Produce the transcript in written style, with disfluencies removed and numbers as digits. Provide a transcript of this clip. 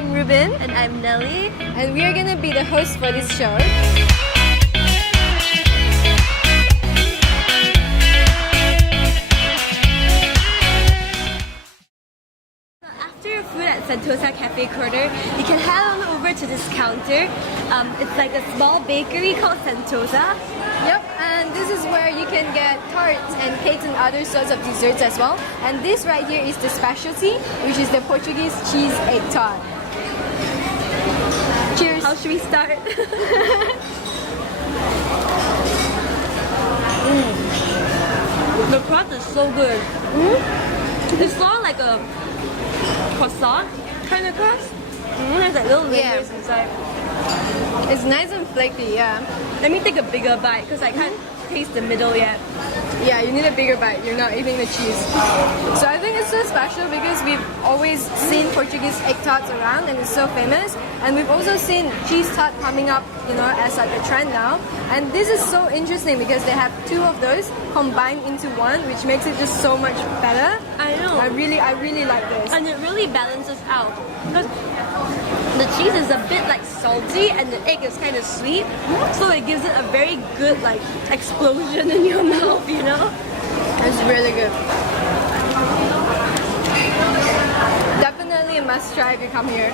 I'm Ruben. And I'm Nelly. And we are going to be the hosts for this show. After your food at Sentosa Cafe Corner, you can head on over to this counter. It's like a small bakery called Sentosa. Yep, and this is where you can get tarts and cakes and other sorts of desserts as well. And this right here is the specialty, which is the Portuguese cheese egg tart. Cheers! How should we start? The crust is so good. It's sort of like a croissant kind of crust. There's like little layers inside. It's nice and flaky, yeah. Let me take a bigger bite because I can't taste the middle yet. Yeah, you need a bigger bite. You're not eating the cheese. So I think it's so special because we've always seen Portuguese egg tarts around and it's so famous. And we've also seen cheese tart coming up, as like a trend now. And this is so interesting because they have two of those combined into one, which makes it just so much better. I know. I really like this. And it really balances out because the cheese is a bit like salty and the egg is kind of sweet, so it gives it a very good like explosion in your mouth, It's really good. Definitely a must try if you come here.